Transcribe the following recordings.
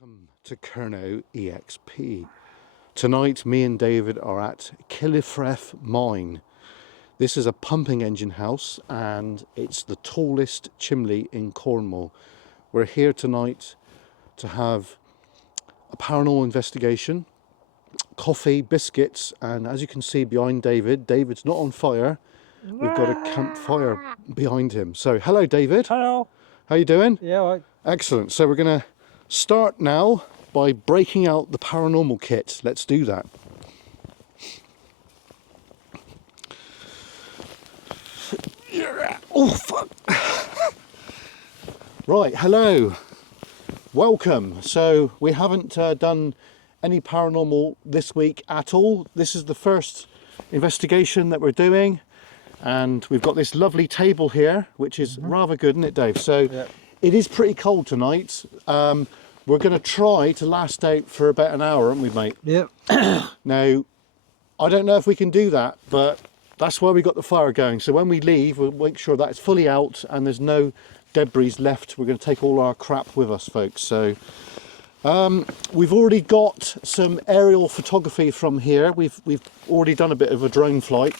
Welcome to Kerno EXP. Tonight me and David are at Killifreth Mine. This is a pumping engine house and it's the tallest chimney in Cornwall. We're here tonight to have a paranormal investigation, coffee, biscuits, and as you can see behind David's not on fire. We've got a campfire behind him. So hello David. Hello. How you doing? Yeah, right. Excellent. So we're going to start now by breaking out the paranormal kit. Let's do that. Oh, fuck. Right, hello. Welcome. So we haven't done any paranormal this week at all. This is the first investigation that we're doing. And we've got this lovely table here, which is rather good, isn't it, Dave? So Yeah. It is pretty cold tonight. We're going to try to last out for about an hour, aren't we, mate? Yep. Now, I don't know if we can do that, but that's why we got the fire going. So when we leave, we'll make sure that it's fully out and there's no debris left. We're going to take all our crap with us, folks. So we've already got some aerial photography from here. We've already done a bit of a drone flight.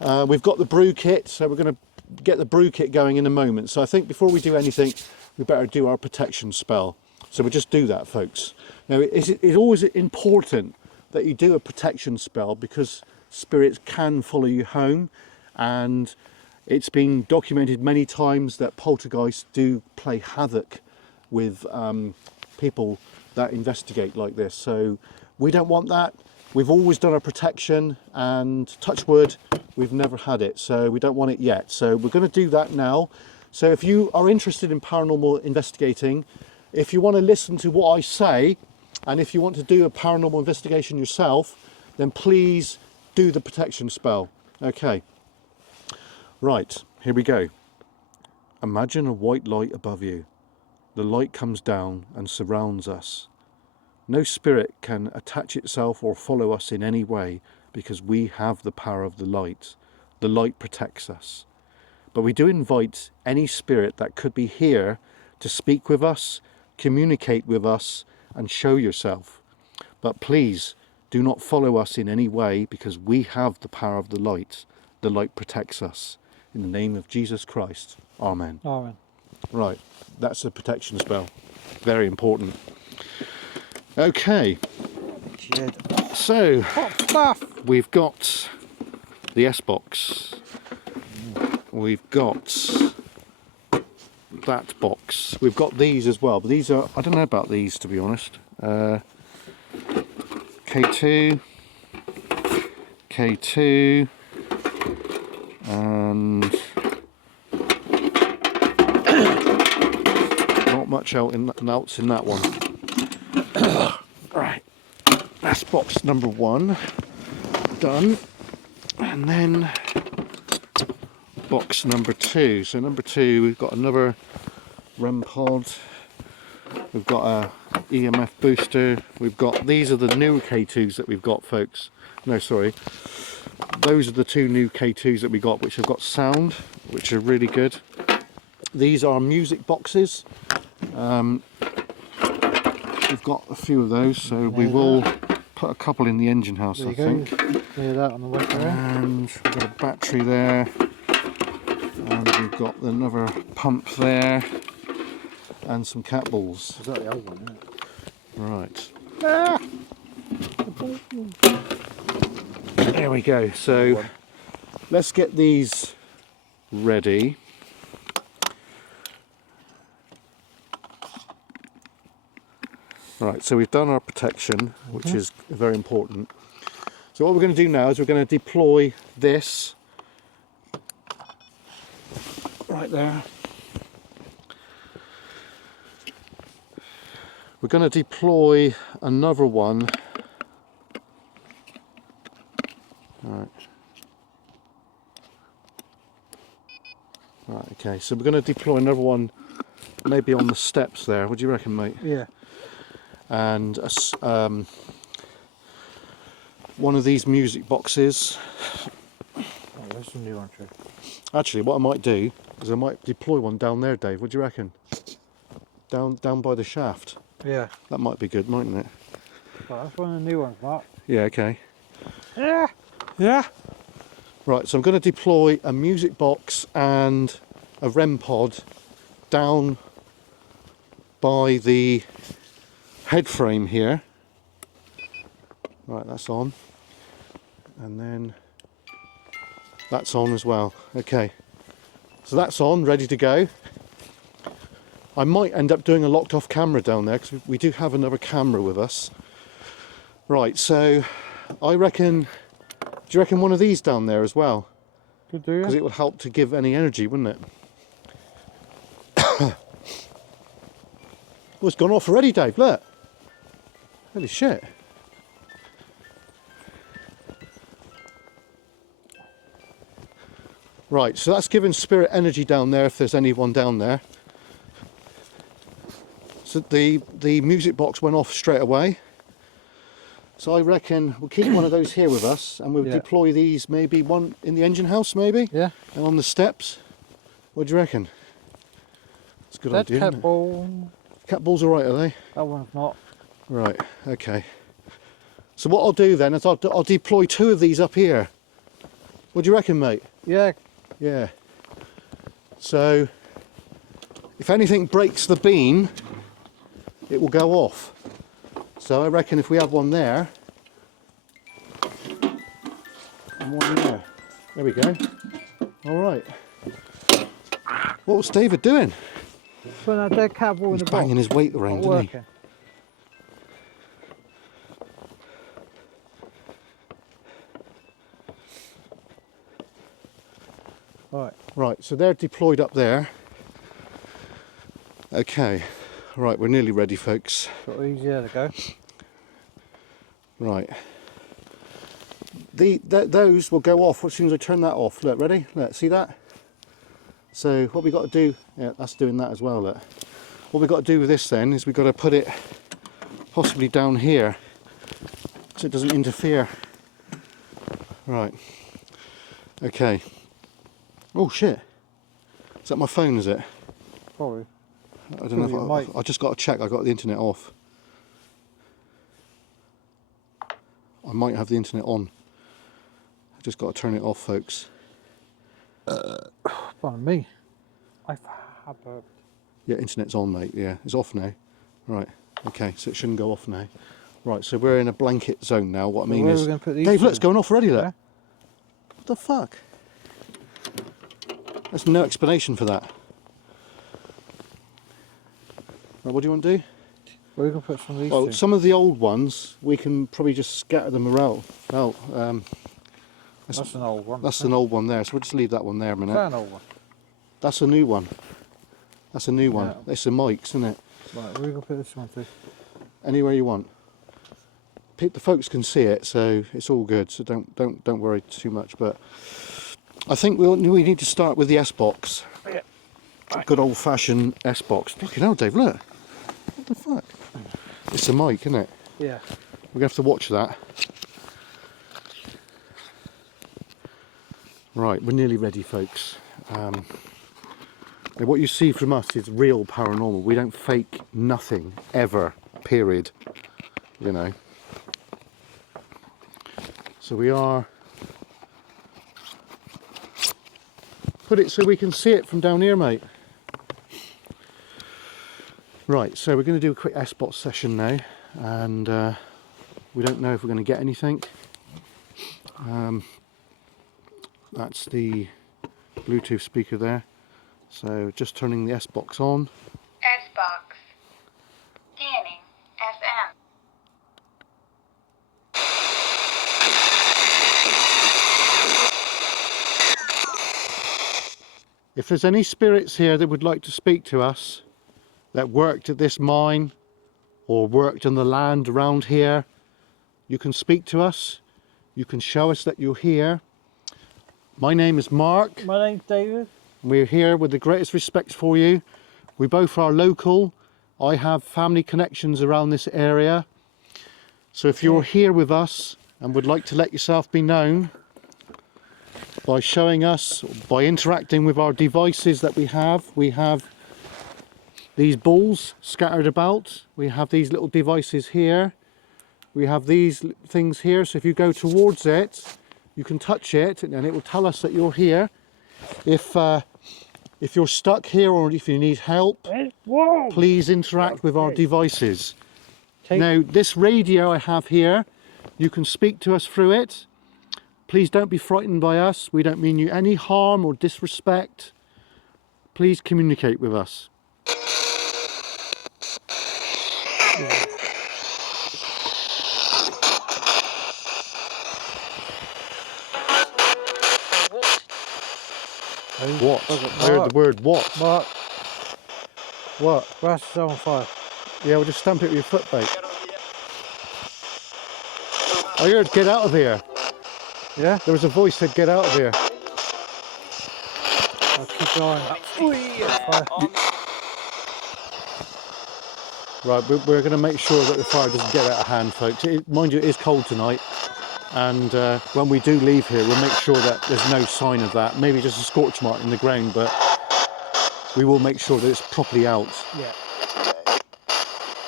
We've got the brew kit, so we're going to get the brew kit going in a moment. So I think before we do anything, we better do our protection spell. So we'll just do that, folks. Now, it's always important that you do a protection spell because spirits can follow you home, and it's been documented many times that poltergeists do play havoc with people that investigate like this. So we don't want that. We've always done our protection, and touch wood, we've never had it, so we don't want it yet. So we're going to do that now. So if you are interested in paranormal investigating, if you want to listen to what I say, and if you want to do a paranormal investigation yourself, then please do the protection spell. Okay. Right, here we go. Imagine a white light above you. The light comes down and surrounds us. No spirit can attach itself or follow us in any way because we have the power of the light. The light protects us. But we do invite any spirit that could be here to speak with us, communicate with us, and show yourself. But please do not follow us in any way because we have the power of the light. The light protects us. In the name of Jesus Christ. Amen. Amen. Right, that's a protection spell. Very important. Okay, so we've got the S-box, we've got that box, we've got these as well, but these are, I don't know about these to be honest. K2, and not much else in that one. Right, that's box number one done, and then box number two. So number two, we've got another REM pod, we've got a EMF booster, we've got, these are the new K2s that we've got, folks. No, sorry, those are the two new K2s that we got, which have got sound, which are really good. These are music boxes. We've got a few of those, so we will put a couple in the engine house, I think. Clear that on the way there. And we've got a battery there, and we've got another pump there, and some cat balls. Is that the old one, isn't it? Right. There we go. So let's get these ready. Right, so we've done our protection, which is very important. So what we're going to do now is we're going to deploy this right there. We're going to deploy another one. Right. Right, okay, so we're going to deploy another one maybe on the steps there. What do you reckon, mate? Yeah. And one of these music boxes. Oh, there's some new one, too. Actually, what I might do is I might deploy one down there, Dave. What do you reckon? Down by the shaft. Yeah. That might be good, mightn't it? Right, that's one of the new ones, Mark. Yeah, okay. Yeah. Yeah. Right, so I'm going to deploy a music box and a REM pod down by the head frame here. Right, that's on. And then that's on as well. Okay. So that's on, ready to go. I might end up doing a locked off camera down there because we do have another camera with us. Right, so I reckon, do you reckon one of these down there as well? Could do, Because yeah. it would help to give any energy, wouldn't it? Oh, it's gone off already, Dave, look. Holy shit. Right, so that's giving Spirit energy down there if there's anyone down there. So the music box went off straight away. So I reckon we'll keep one of those here with us and we'll Yeah. deploy these, maybe one in the engine house maybe? Yeah. And on the steps. What do you reckon? It's a good That idea, isn't cat it? ball. Cat balls are right, are they? That one's not. Right, okay. So what I'll do then is I'll deploy 2 of these up here. What do you reckon, mate? Yeah. Yeah. So if anything breaks the beam, it will go off. So I reckon if we have one there and one there. There we go. All right. What was David doing? Putting that dead cat ball in He's the banging box. his weight around, Not isn't he? working. Right. Right, so they're deployed up there. Okay. Right, we're nearly ready, folks. Got easier to go. Right. Those will go off as soon as I turn that off. Look, ready? Look, see that? So what we got to do, yeah, that's doing that as well. Look. What we've got to do with this then is we've got to put it possibly down here so it doesn't interfere. Right. Okay. Oh shit. Is that my phone, is it? Probably. I don't know if Probably your mic. I just got to check I got the internet off. I might have the internet on. I just got to turn it off, folks. Pardon me. I've had burped. Yeah, internet's on, mate. Yeah, it's off now. Right. Okay, so it shouldn't go off now. Right, so we're in a blanket zone now. What I mean where are is, we gonna put these Dave, look, two? it's going off already. Look. Yeah. What the fuck? There's no explanation for that. Right, what do you want to do? Where are we going to put some of these Well, two? some of the old ones we can probably just scatter them around. Well, That's an old one. that's an old one there, so we'll just leave that one there a minute. That's an old one. That's a new one. That's a new one. Yeah. It's the mics, isn't it? Right, where are we going to put this one to? Anywhere you want. The folks can see it, so it's all good. So don't worry too much. But I think we need to start with the S box. Yeah. Good old fashioned S box. Fucking hell, Dave, look. What the fuck? It's a mic, isn't it? Yeah. We're gonna have to watch that. Right, we're nearly ready, folks. Now what you see from us is real paranormal. We don't fake nothing ever. Period. You know. So we are. Put it so we can see it from down here, mate. Right, so we're going to do a quick S-Bot session now, and we don't know if we're going to get anything. That's the Bluetooth speaker there. So just turning the S-Box on. S-Box. Scanning. FM. If there's any spirits here that would like to speak to us, that worked at this mine or worked on the land around here, you can speak to us. You can show us that you're here. My name is Mark. My name's David. We're here with the greatest respect for you. We both are local. I have family connections around this area. So if you're here with us and would like to let yourself be known by showing us, by interacting with our devices that we have these balls scattered about. We have these little devices here. We have these things here, so if you go towards it, you can touch it and it will tell us that you're here. If you're stuck here or if you need help, Whoa! please interact with our devices. Take- Now, this radio I have here, you can speak to us through it. Please don't be frightened by us. We don't mean you any harm or disrespect. Please communicate with us. What? I heard the word what. Mark, What? grass is on fire. Yeah, we'll just stamp it with your foot, mate. I heard get out of here. Yeah? There was a voice that said get out of here. I'll keep going. Fire. Right, we're going to make sure that the fire doesn't get out of hand, folks. Mind you, it is cold tonight. And when we do leave here, we'll make sure that there's no sign of that. Maybe just a scorch mark in the ground, but we will make sure that it's properly out. Yeah.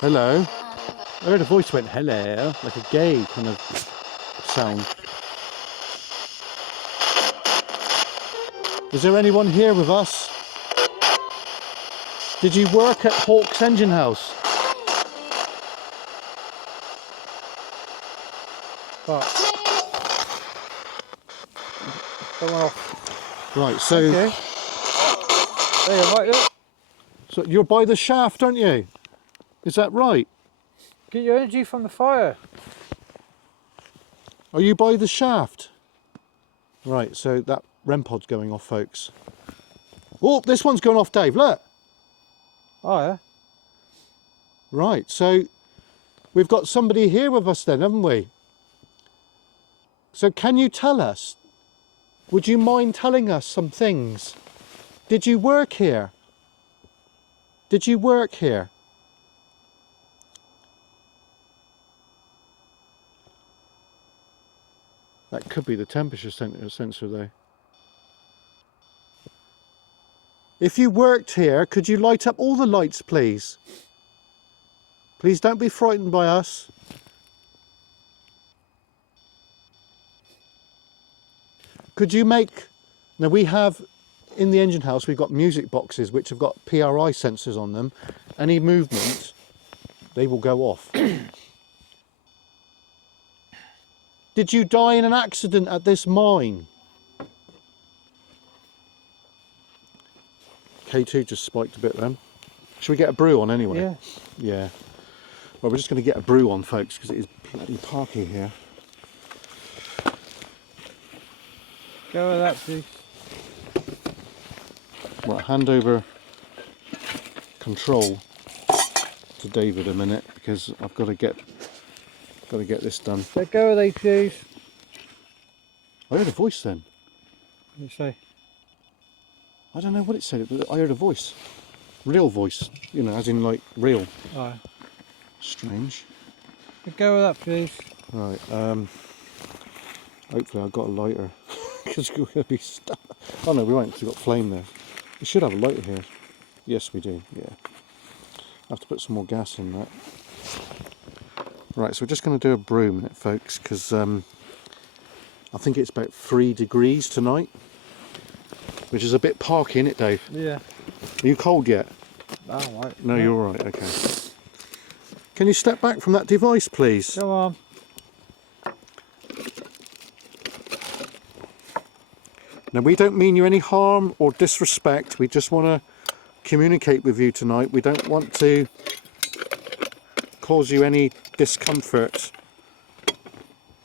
Hello. I heard a voice went hello, like a gay kind of sound. Is there anyone here with us? Did you work at Hawk's Engine House? But that went off. Right, so Okay. There you go, mate. so you're by the shaft, aren't you? Is that right? Get your energy from the fire. Are you by the shaft? Right, so that REM pod's going off, folks. Oh, this one's going off, Dave, look. Oh, yeah. Right, so we've got somebody here with us then, haven't we? So can you tell us, would you mind telling us some things? Did you work here? Did you work here? That could be the temperature sensor though. If you worked here, could you light up all the lights, please? Please don't be frightened by us. Could you make... Now we have, in the engine house, we've got music boxes which have got PRI sensors on them. Any movement, they will go off. Did you die in an accident at this mine? K2 just spiked a bit then. Should we get a brew on anyway? Yeah. Yeah. Well, we're just going to get a brew on, folks, because it is bloody parky here. Go with that, please. Right, hand over control to David a minute, because I've got to get this done. Let go of these, please. I heard a voice then. What do you say? I don't know what it said, but I heard a voice. Real voice, you know, as in like real. Alright. Strange. Let go of that, please. Right, hopefully I've got a lighter. Because we're going to be stuck. Oh no, we won't, because we've got flame there. We should have a lighter here. Yes, we do, yeah. I have to put some more gas in that. Right, so we're just going to do a brew a minute, folks, because I think it's about 3 degrees tonight. Which is a bit parky, isn't it, Dave? Yeah. Are you cold yet? Oh, right. No, you're all right, okay. Can you step back from that device, please? Come on. Now, we don't mean you any harm or disrespect. We just want to communicate with you tonight. We don't want to cause you any discomfort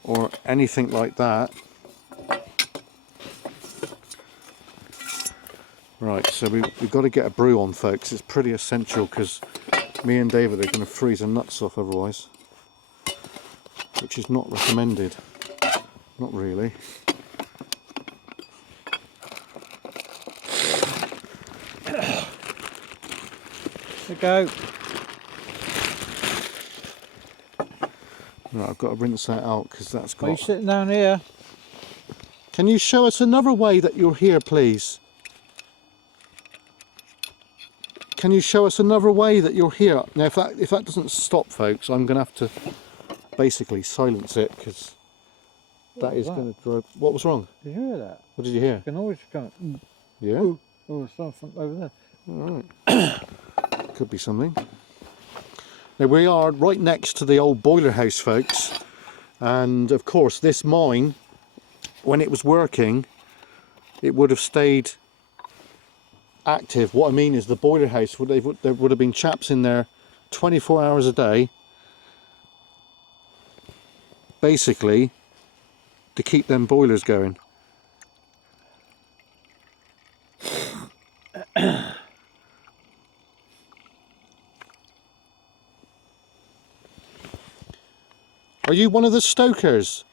or anything like that. Right, so we've got to get a brew on, folks. It's pretty essential because me and David are going to freeze our nuts off otherwise, which is not recommended. Not really. Let go. Right, I've got to rinse that out because that's Are you got... sitting down here? Can you show us another way that you're here, please? can you show us another way that you're here? Now, if that doesn't stop, folks, I'm going to have to basically silence it, because that is going to drive... What was wrong? Did you hear that? What did you hear? You can always go. Yeah? Oh, there's something over there. All right. Could be something. Now, we are right next to the old boiler house, folks. And, of course, this mine, when it was working, it would have stayed active. What I mean is the boiler house, there would have been chaps in there 24 hours a day, basically, to keep them boilers going. Are you one of the stokers?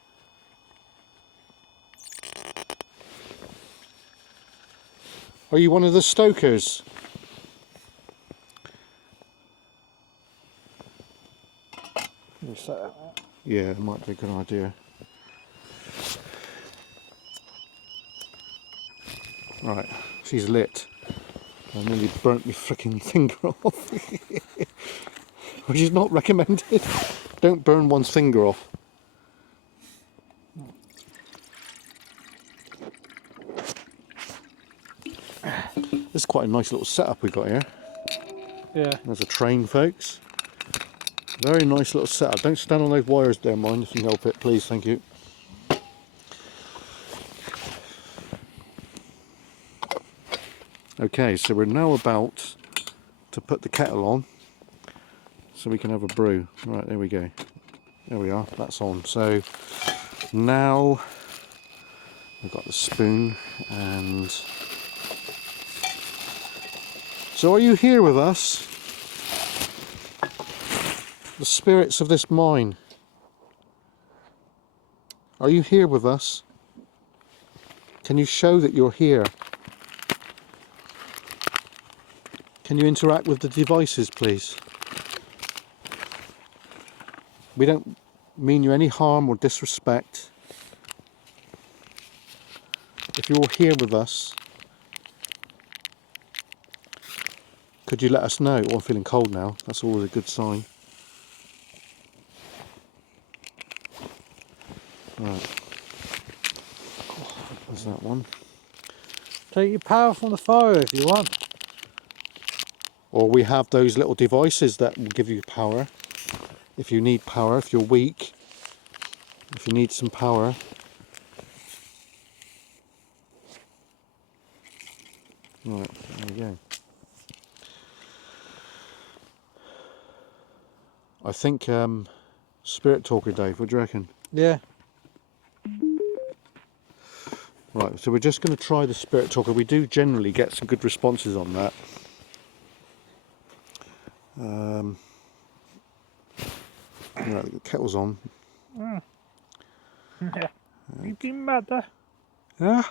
Are you one of the stokers? You set that up. Yeah, it might be a good idea. Right, she's lit. I nearly burnt my freaking finger off. Which is not recommended. Don't burn one's finger off. This is quite a nice little setup we've got here. Yeah. There's a train, folks. Very nice little setup. Don't stand on those wires there, mind, if you can help it, please, thank you. Okay, so we're now about to put the kettle on so we can have a brew. Right, there we go. There we are, that's on. So now we've got the spoon and... So are you here with us? The spirits of this mine. Are you here with us? Can you show that you're here? Can you interact with the devices, please? We don't mean you any harm or disrespect. If you're here with us, could you let us know? Oh, I'm feeling cold now. That's always a good sign. Right. There's that one. Take your power from the fire if you want. Or we have those little devices that will give you power. If you need power, if you're weak, if you need some power. Right, there we go. I think Spirit Talker, Dave, what do you reckon? Yeah. Right, so we're just going to try the Spirit Talker. We do generally get some good responses on that. Right, the kettle's on. You can matter. Yeah?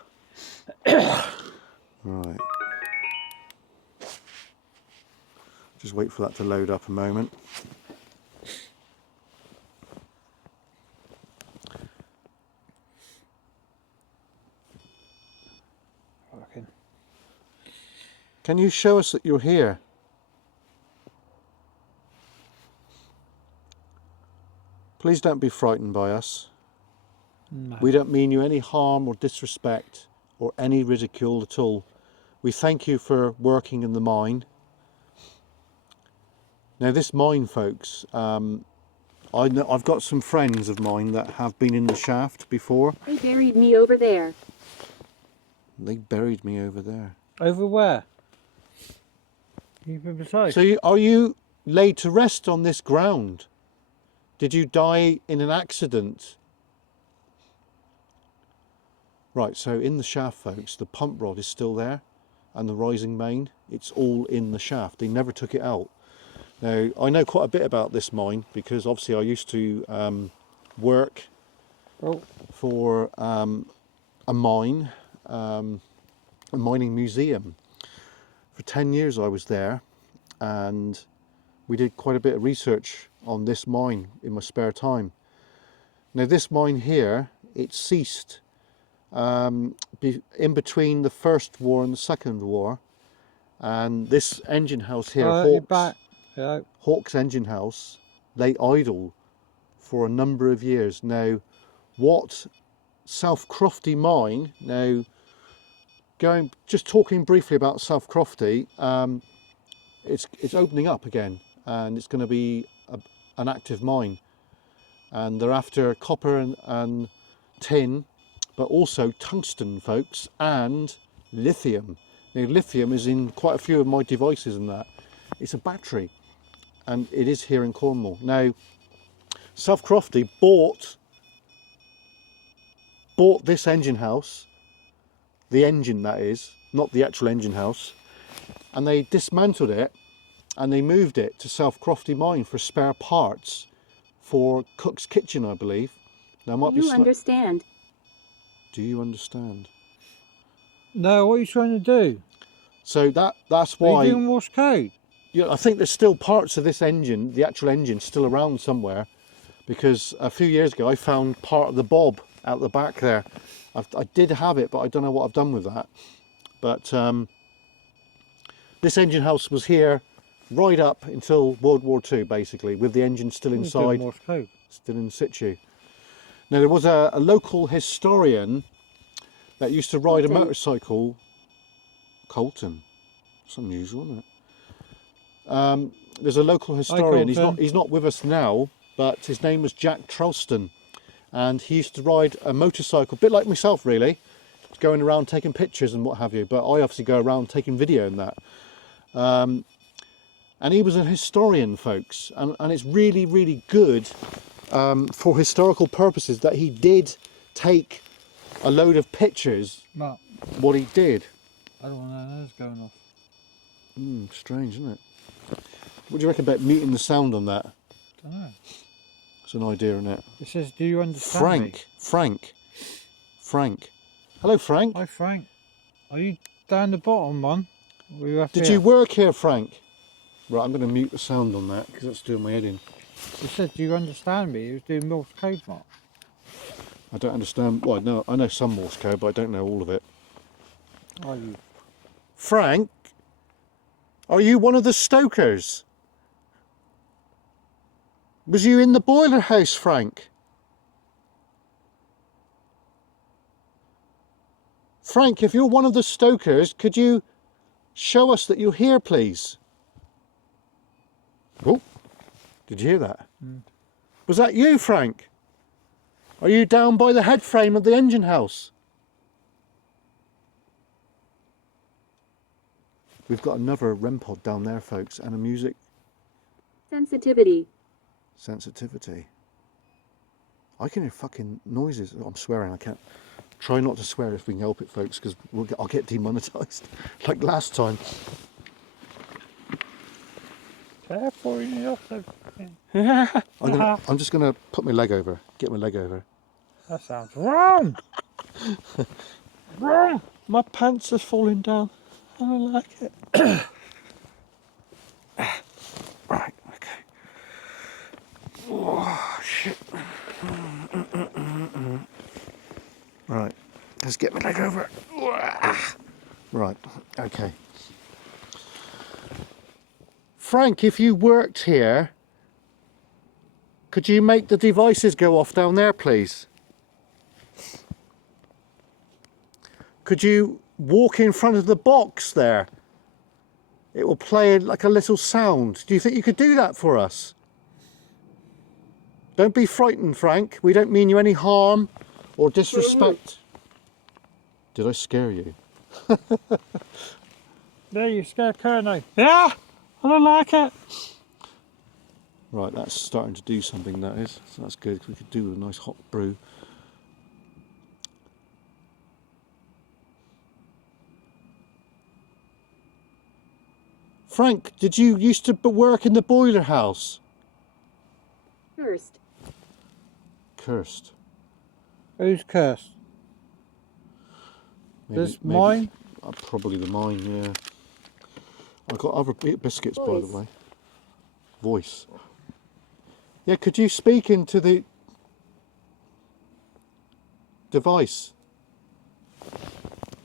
Right. Just wait for that to load up a moment. Fucking. Can you show us that you're here? Please don't be frightened by us. No. We don't mean you any harm or disrespect or any ridicule at all. We thank you for working in the mine. Now this mine, folks, I've got some friends of mine that have been in the shaft before. They buried me over there. They buried me over there. Over where? You been beside? So are you laid to rest on this ground? Did you die in an accident? Right, so in the shaft, folks, the pump rod is still there and the rising main, it's all in the shaft. They never took it out. Now, I know quite a bit about this mine because obviously I used to work for a mine, a mining museum. For 10 years I was there, and we did quite a bit of research on this mine in my spare time. Now this mine here, it ceased in between the First War and the Second War, And this engine house here, You're back. Yeah. Hawk's engine house, lay idle for a number of years. Now, what South Crofty mine, now just talking briefly about South Crofty, it's opening up again, and it's going to be an active mine, and they're after copper and tin, but also tungsten, folks, and lithium. Now, lithium is in quite a few of my devices, and that it's a battery, and it is here in Cornwall. Now, South Crofty bought this engine house, the engine that is, not the actual engine house, and they dismantled it and they moved it to South Crofty mine for spare parts for Cook's Kitchen, I believe. Now, might Do you be understand? Do you understand? No, what are you trying to do? So that's Are why. you doing Morse code? Yeah, I think there's still parts of this engine, the actual engine, still around somewhere, because a few years ago I found part of the bob out the back there. I did have it, but I don't know what I've done with that. But this engine house was here right up until World War II, basically, with the engine still What are you doing inside, Morse code? still in situ. Now, there was a local historian that used to ride a Colton. motorcycle. Colton. It's unusual, isn't it? There's a local historian. Colton. He's not with us now, but his name was Jack Trelston, and he used to ride a motorcycle, a bit like myself, really, going around taking pictures and what have you. But I obviously go around taking video and that. And he was a historian, folks, and it's really, really good for historical purposes that he did take a load of pictures. No, What he did. I don't want to know that's going off. Strange, isn't it? What do you reckon about muting the sound on that? I don't know. It's an idea, isn't it? It says, do you understand me? Frank. Hello, Frank. Hi, Frank. Are you down the bottom one? Or you up Did here? you work here, Frank? Right, I'm going to mute the sound on that because that's doing my head in. It said, do you understand me? He was doing Morse code, Mark. I don't understand. Well, no, I know some Morse code, but I don't know all of it. Are you? Frank, are you one of the stokers? Was you in the boiler house, Frank? Frank, if you're one of the stokers, could you show us that you're here, please? Oh, did you hear that? Was that you, Frank? Are you down by the head frame of the engine house? We've got another REM pod down there, folks, and a music Sensitivity. sensitivity. I can hear fucking noises. Oh, I'm swearing, I can't. Try not to swear if we can help it, folks, because I'll get demonetised like last time. Careful, you have to... I'm just going to put my leg over, get my leg over. That sounds wrong. Wrong. My pants are falling down. I don't like it. Right, okay. Oh, shit. Right, let's get my leg over. Right, okay. Frank, if you worked here, could you make the devices go off down there, please? Could you walk in front of the box there? It will play like a little sound. Do you think you could do that for us? Don't be frightened, Frank. We don't mean you any harm or disrespect. Did I scare you? There, you scared Kerno. Yeah, I don't like it. Right, that's starting to do something, that is. So that's good. We could do a nice hot brew. Frank, did you used to work in the boiler house? Cursed. Cursed. Who's cursed? This mine? Probably the mine, yeah. I've got other biscuits, by the Voice. way. Voice. Yeah, could you speak into the device?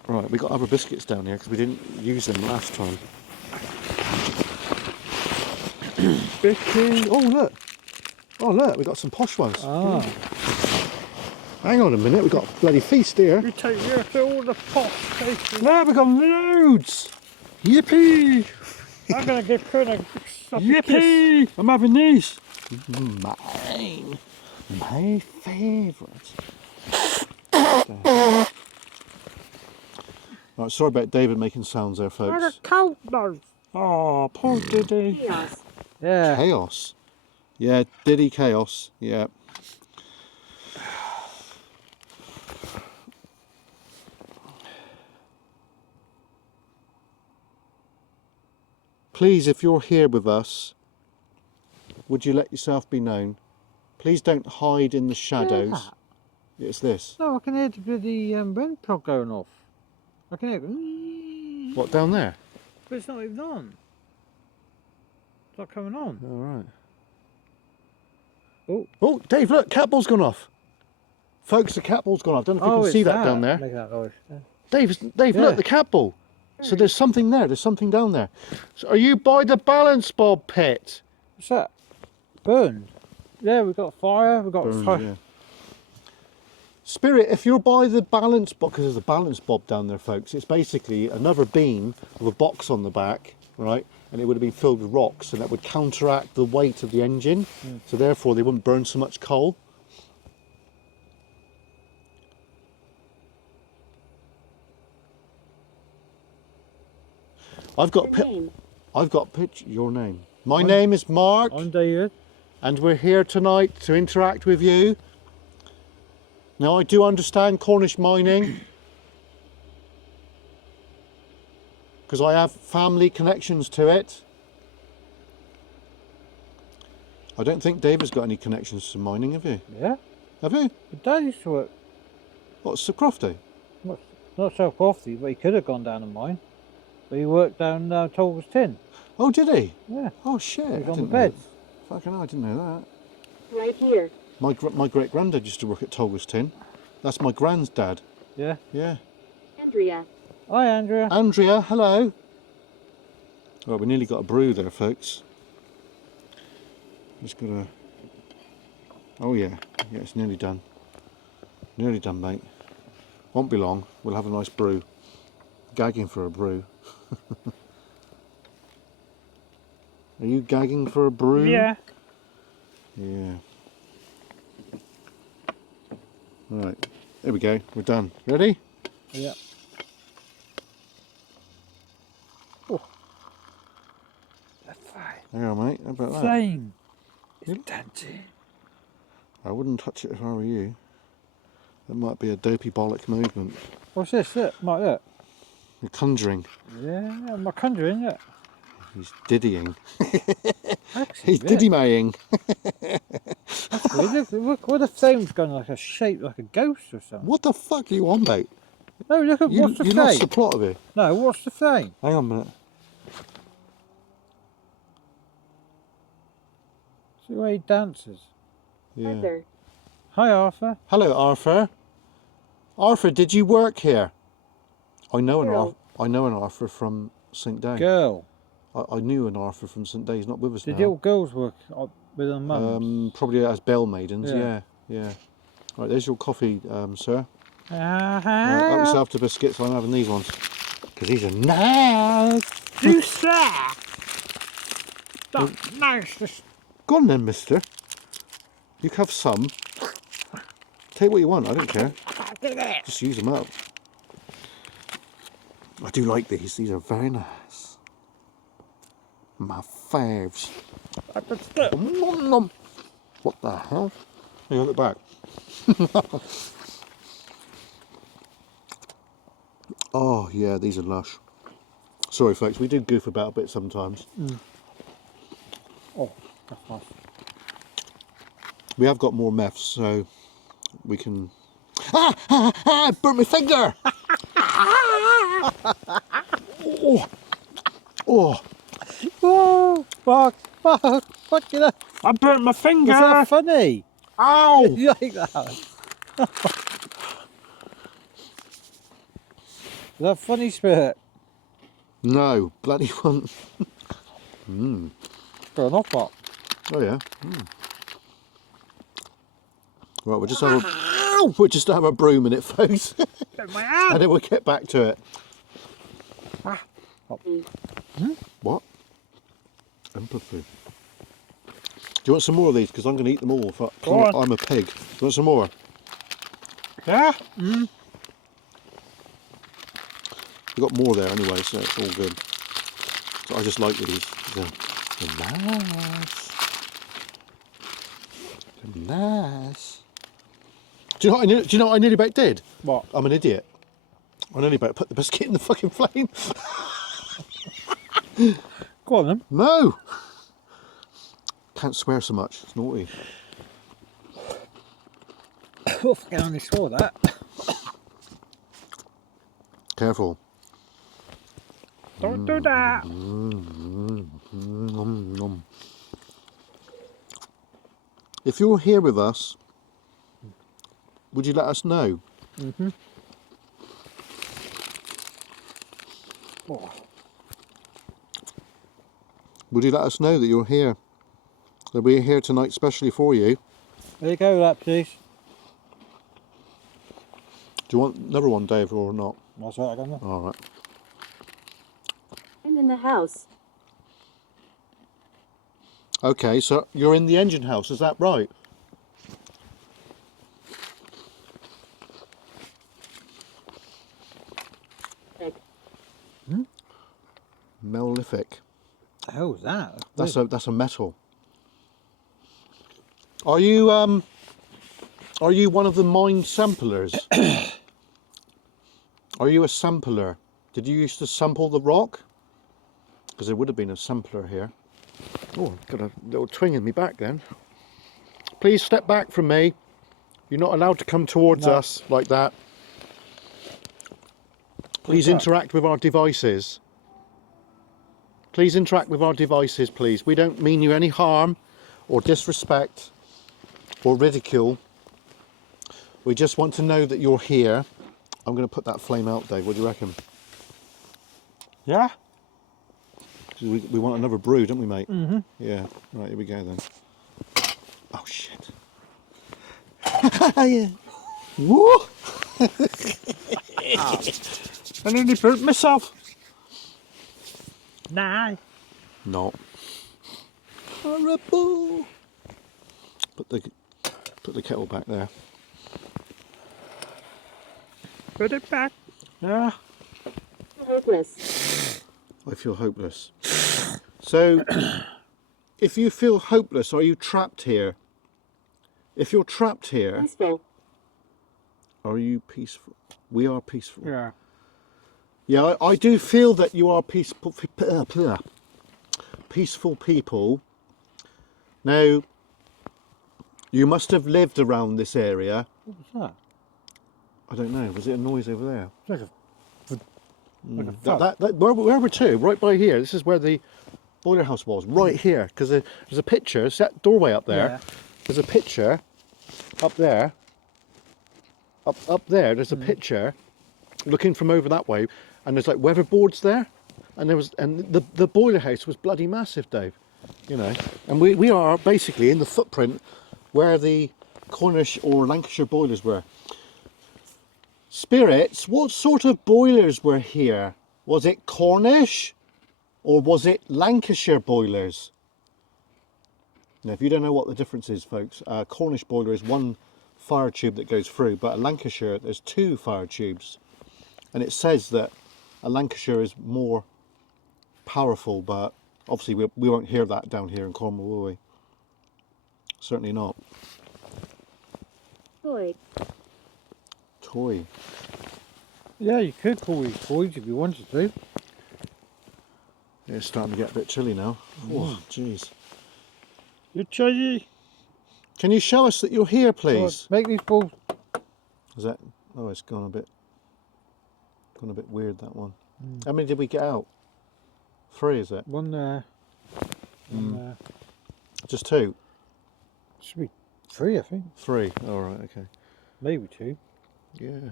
Right, we got other biscuits down here because we didn't use them last time. Bicky. Oh look. Oh look, we got some posh ones. Ah. Hang on a minute, we got a bloody feast here. You take me to all the posh places. No, we got loads. Yippee! I'm going to give Cornish a kiss. Yippee! I'm having these. Mine. My favourite. Right, sorry about David making sounds there, What folks. a cold nose. Oh, poor Diddy. Chaos. Yeah. Chaos. Yeah, Diddy Chaos. Yeah. Please, if you're here with us, would you let yourself be known? Please don't hide in the shadows. that? It's this. No, I can hear the bloody wind plug going off. I can hear it. What, down there? But it's not even on. It's not coming on. All right. Oh. Oh, Dave, look, cat ball's gone off. Folks, the cat ball's gone off. I don't know if you can see that down there. Make that noise. Yeah. Dave, Yeah. look, the cat ball. So there's something there. There's something down there. So are you by the balance bob pit? What's that? Burned. Yeah, we've got fire. We've got fire. Yeah. Spirit, if you're by the balance bob, because there's a balance bob down there, folks, it's basically another beam with a box on the back, right? And it would have been filled with rocks, and that would counteract the weight of the engine. So therefore, they wouldn't burn so much coal. I've got Your name. your name. My name is Mark, I'm David. and we're here tonight to interact with you. Now, I do understand Cornish mining, because I have family connections to it. I don't think David's got any connections to mining, have you? Yeah. Have you? But Dad used to work. What's Sir Crofty? Not so coffee, but he could have gone down a mine. But he worked down Tolbers Tin. Oh, did he? Yeah. Oh, shit. He I was on the didn't know beds. that. Fucking hell, I didn't know that. Right here. My great granddad used to work at Tolbers Tin. That's my granddad. Yeah. Yeah. Andrea. Hi, Andrea. Andrea, hello. Right, we nearly got a brew there, folks. Just gotta. Oh yeah, yeah, it's nearly done. Nearly done, mate. Won't be long. We'll have a nice brew. Gagging for a brew. Are you gagging for a brew? Yeah. Yeah. Right, there we go. We're done. Ready? Yeah. Hang on, mate. How about that? Flame. It's Yep. dancing. I wouldn't touch it if I were you. That might be a dopey bollock movement. What's this? Look, Mike, look. You're conjuring. Yeah, my conjuring, look. He's diddying. Actually, He's diddy-maying. That's weird. Look, what the flame's going like a shape, like a ghost or something. What the fuck are you on about? No, look at You, what's the you flame? lost the plot of it. No, what's the flame? Hang on a minute. See the way he dances. Yeah. Heather. Hi, Arthur. Hello, Arthur. Arthur, did you work here? I know an Girl. I know an Arthur from St Day. Girl. I knew an Arthur from St Day. He's not with us Did now. the little girls work with their mums? Probably as bell maidens. Yeah. Yeah. Right, there's your coffee, sir. Uh-huh. Right, up yourself to biscuits. I'm having these ones because these are nice. You say? That's nice. Go on then, mister. You can have some. Take what you want, I don't care. Just use them up. I do like these are very nice. My faves. Nom, nom. What the hell? Hey, look back. Oh yeah, these are lush. Sorry folks, we do goof about a bit sometimes. Oh, that's nice. We have got more meths, so we can... I burnt my finger! Oh! Oh! Oh, fuck you know. I burnt my finger! Was that funny? Ow! You like that? Is that funny, Spirit? No, bloody one. Got an hot pot. Oh yeah. Right, we'll just have a broom in it, folks, My hand. and then we'll get back to it. What? Empathy. Do you want some more of these? Because I'm going to eat them all. Go on. I'm a pig. Do you want some more? Yeah. We've got more there anyway, so it's all good. So I just like these. They're nice. They're nice. Do you know what I nearly about did? What? I'm an idiot. I nearly about put the biscuit in the fucking flame. Go on then. No! Can't swear so much. It's naughty. Oh, fucking only swore that. Careful. Don't do that. If you're here with us, would you let us know? Oh. Would you let us know that you're here? That we're here tonight specially for you. There you go, that please. Do you want another one, Dave, or not? That's right, I got that. All right. I'm in the house. Okay, so you're in the engine house, is that right? Egg. Mellific. The hell was that? That's a metal. Are you one of the mine samplers? Are you a sampler? Did you used to sample the rock? Because there would have been a sampler here. Oh, I've got a little twing in me back then. Please step back from me. You're not allowed to come towards us like that. Please interact with our devices. Please interact with our devices, please. We don't mean you any harm or disrespect or ridicule. We just want to know that you're here. I'm going to put that flame out, Dave. What do you reckon? Yeah? We want another brew, don't we, mate? Mm-hmm. Yeah. Right, here we go then. Oh, shit. Yeah. Woo! I nearly burnt myself. Nah. Not. Horrible. Put the kettle back there. Put it back. Yeah. Hopeless. I feel hopeless. So, if you feel hopeless, are you trapped here? If you're trapped here, Peaceful. are you peaceful? We are peaceful. Yeah. Yeah, I do feel that you are peaceful people. Now, you must have lived around this area. What was that? I don't know. Was it a noise over there? Like a thud. Where we're to, right by here. This is where the boiler house was, right here. Because there's a picture. It's that doorway up there. Yeah. There's a picture up there. Up there. There's a picture looking from over that way, and there's like weatherboards there, and the boiler house was bloody massive, Dave. You know, and we are basically in the footprint where the Cornish or Lancashire boilers were. Spirits, what sort of boilers were here? Was it Cornish or was it Lancashire boilers? Now, if you don't know what the difference is, folks, a Cornish boiler is one fire tube that goes through, but a Lancashire, there's two fire tubes. And it says that a Lancashire is more powerful, but obviously we won't hear that down here in Cornwall, will we? Certainly not. Toy. Toy. Yeah, you could call these toys if you wanted to. Yeah, it's starting to get a bit chilly now. Oh, jeez. You're chilly. Can you show us that you're here, please? Make these balls. Is that? Oh, it's gone a bit weird, that one. How many did we get out? 3, is it? One there. One there. Just 2? Should be 3, I think. 3. All right. Okay. Maybe 2. Yeah.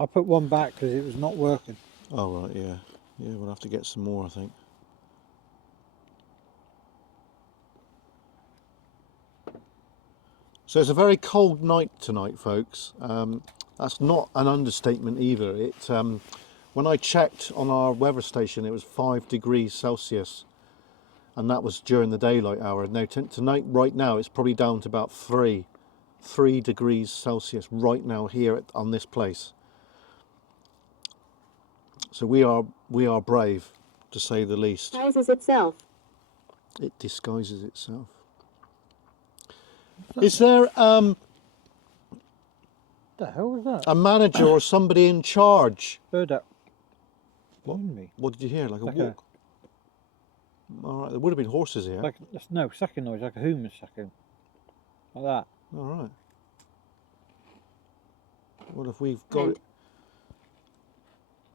I put one back because it was not working. Oh right. Yeah. Yeah. We'll have to get some more, I think. So it's a very cold night tonight, folks. That's not an understatement either. When I checked on our weather station, it was 5 degrees Celsius, and that was during the daylight hour. Now tonight, right now, it's probably down to about 3 degrees Celsius right now here on this place. So we are brave, to say the least. Disguises itself. It disguises itself. Is there What the hell was that? a manager or somebody in charge? Heard that. What? Behind me. What did you hear? Like a Like walk? All right, there would have been horses here. Like no sucking noise, like a human sucking. Like that. All right. Well, if we've got And it,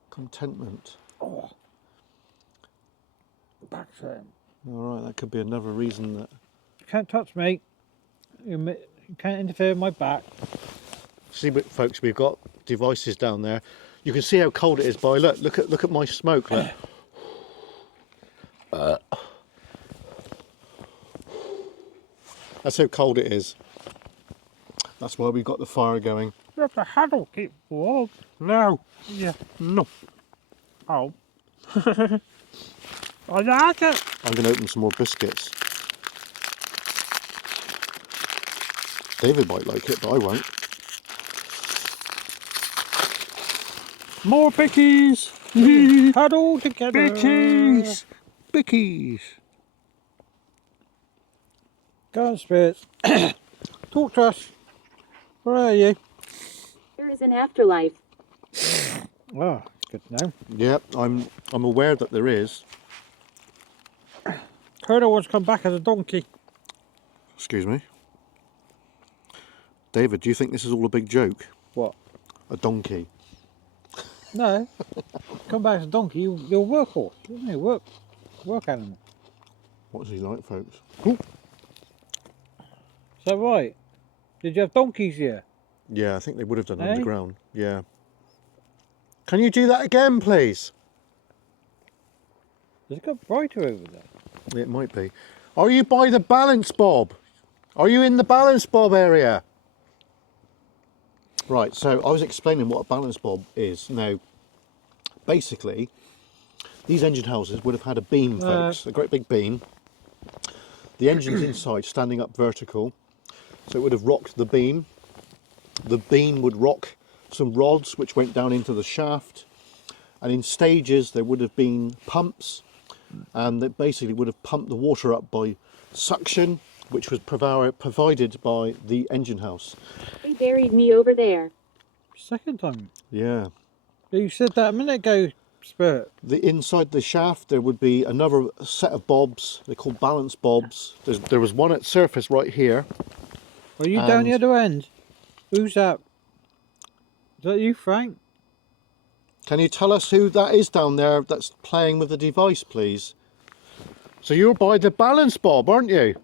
contentment. Oh. Back's hurting. All right, that could be another reason that. You can't touch me. You can't interfere with my back. See, folks, we've got devices down there. You can see how cold it is by look at my smoke. Look. That's how cold it is. That's why we've got the fire going. But the handle keep warm. No, Yeah. no. Oh. I like it. I'm going to open some more biscuits. David might like it, but I won't. More bickies. Huddle together. Bickies! Bickies! Go on, spirits. Talk to us. Where are you? there is an afterlife. Oh, good to know. Yep, I'm aware that there is. Colonel wants to come back as a donkey. Excuse me. David, do you think this is all a big joke? What? A donkey? No. Come back as a donkey, you're a workhorse. Isn't it? Work animal. What's he like, folks? Is that right? Did you have donkeys here? Yeah, I think they would have done Eh? underground. Yeah. Can you do that again, please? Does it got brighter over there? It might be. Are you by the balance bob? Are you in the balance bob area? Right, so I was explaining what a balance bob is. Now, basically, these engine houses would have had a beam, folks, a great big beam. The engine's inside, standing up vertical, so it would have rocked the beam. The beam would rock some rods which went down into the shaft, and in stages there would have been pumps, and that basically would have pumped the water up by suction, which was provided by the engine house. They buried me over there. Second time. Yeah. You said that a minute ago, Spirit. The inside the shaft there would be another set of bobs. They're called balance bobs. There was one at surface right here. Are you down the And- other end? Who's that? Is that you, Frank? Can you tell us who that is down there that's playing with the device, please? So you're by the balance bob, aren't you?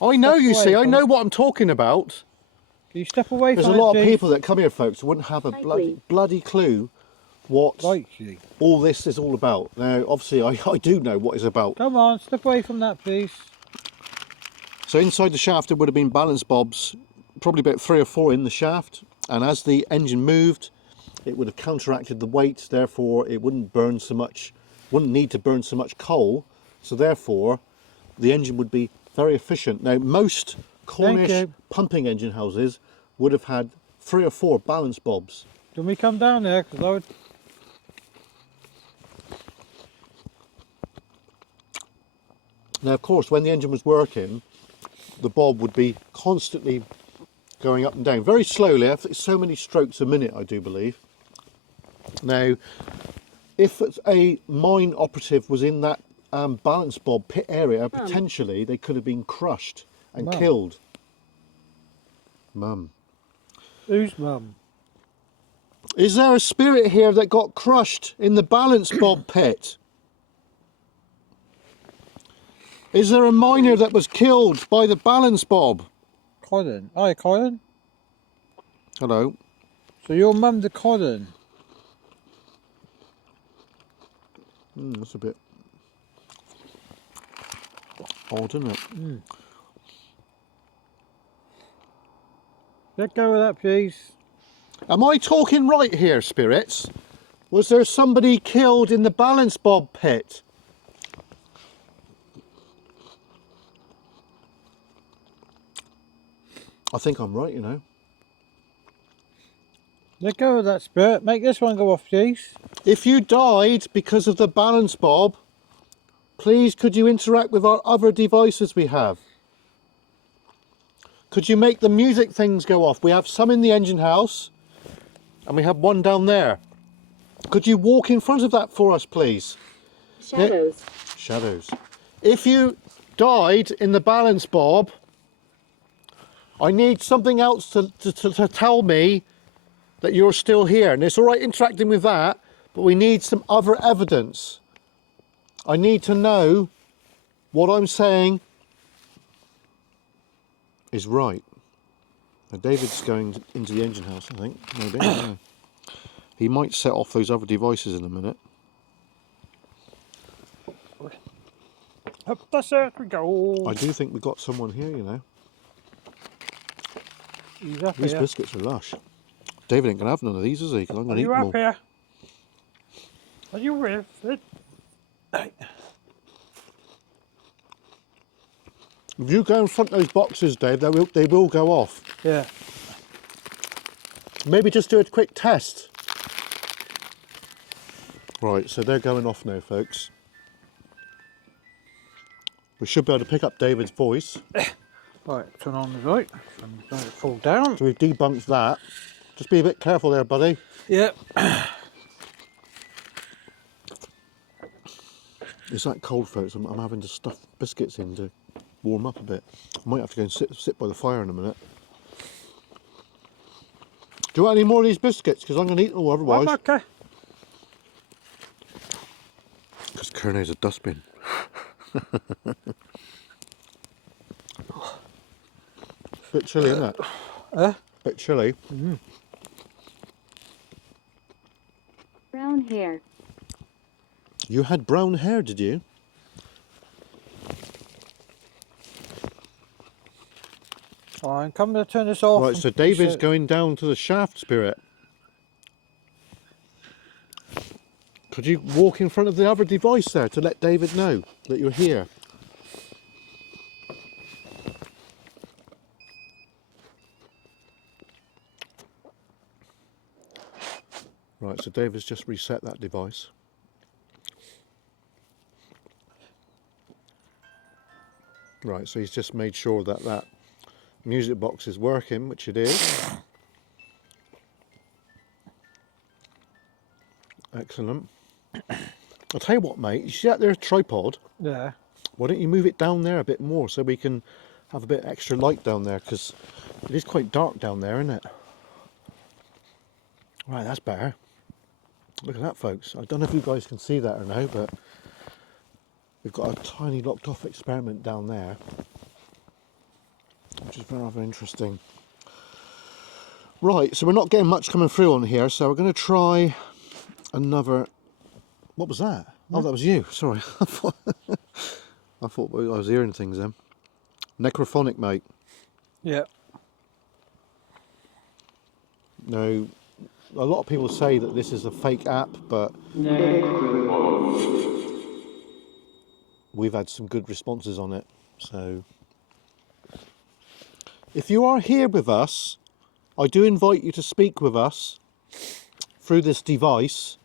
I know, you away see, I from know it. what I'm talking about. Can you step away There's from a lot it, of Chief? people that come here, folks, who wouldn't have a bloody clue what Right, Chief. all this is all about. Now, obviously, I do know what it's about. Come on, step away from that, please. So inside the shaft there would have been balance bobs, probably about 3 or 4 in the shaft, and as the engine moved it would have counteracted the weight, therefore it wouldn't burn so much, wouldn't need to burn so much coal, so therefore the engine would be very efficient. Now most Cornish you. pumping engine houses would have had 3 or 4 balance bobs. Can we come down there? Because I would... Now of course when the engine was working the bob would be constantly going up and down very slowly. I think so many strokes a minute, I do believe. Now if a mine operative was in that balance bob pit area, potentially they could have been crushed and Mum. killed. Mum. Who's mum? Is there a spirit here that got crushed in the balance bob pit? Is there a miner that was killed by the balance bob? Colin. Hi, Colin. Hello. So your mum's a Colin. That's a bit odd, isn't it? Let go of that, please. Am I talking right here, spirits? Was there somebody killed in the balance bob pit? I think I'm right, you know. Let go of that, spirit. Make this one go off, please. If you died because of the balance bob, please could you interact with our other devices we have? Could you make the music things go off? We have some in the engine house and we have one down there. Could you walk in front of that for us, please? Shadows. Shadows. If you died in the balance bob, I need something else to tell me that you're still here. And it's all right interacting with that, but we need some other evidence. I need to know what I'm saying is right. Now David's going into the engine house, I think. Maybe. I don't know. He might set off those other devices in a minute. Up the circle we go. I do think we've got someone here, you know. He's up These here. biscuits are lush. David ain't going to have none of these, is he? Because I'm going Are to eat you them up all. here? Are you with it? If you go in front of those boxes, Dave, they will go off. Yeah. Maybe just do a quick test. Right, so they're going off now, folks. We should be able to pick up David's voice. Right, turn on the light. Don't fall down. So we've debunked that. Just be a bit careful there, buddy. Yep. It's that cold, folks. I'm having to stuff biscuits in to warm up a bit. I might have to go and sit by the fire in a minute. Do you want any more of these biscuits? Because I'm going to eat them all otherwise. I'm okay. Because Cornish's a dustbin. Bit chilly, isn't it? Bit chilly. Brown hair. You had brown hair, did you? I'm coming to turn this off. Right, so David's going down to the shaft, spirit. Could you walk in front of the other device there to let David know that you're here? Right, so David's just reset that device. Right, so he's just made sure that that music box is working, which it is. Excellent. I'll tell you what, mate, you see that there tripod? Yeah. Why don't you move it down there a bit more so we can have a bit extra light down there, because it is quite dark down there, isn't it? Right, that's better. Look at that, folks. I don't know if you guys can see that or no, but we've got a tiny locked off experiment down there, which is rather interesting. Right, so we're not getting much coming through on here, so we're going to try another... What was that? Oh, that was you. Sorry. I thought I was hearing things then. Necrophonic, mate. Yeah. Now, a lot of people say that this is a fake app, but we've had some good responses on it. So, if you are here with us, I do invite you to speak with us through this device.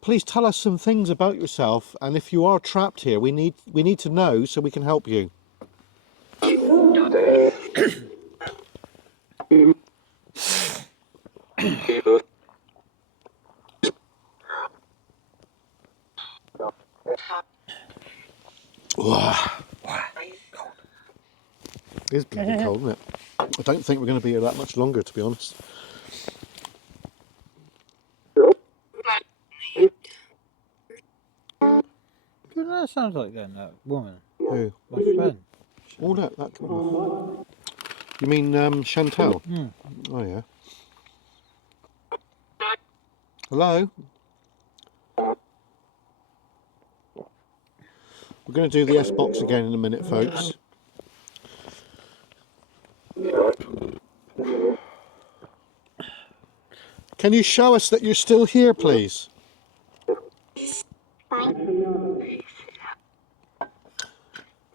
Please tell us some things about yourself, and if you are trapped here, we need to know so we can help you. It is bloody cold, isn't it? I don't think we're going to be here that much longer, to be honest. Who that sounds like then, that woman? Who? My friend. Oh, that come on. You mean Chantal? Oh, yeah. Hello? We're going to do the S-Box again in a minute, folks. Can you show us that you're still here, please?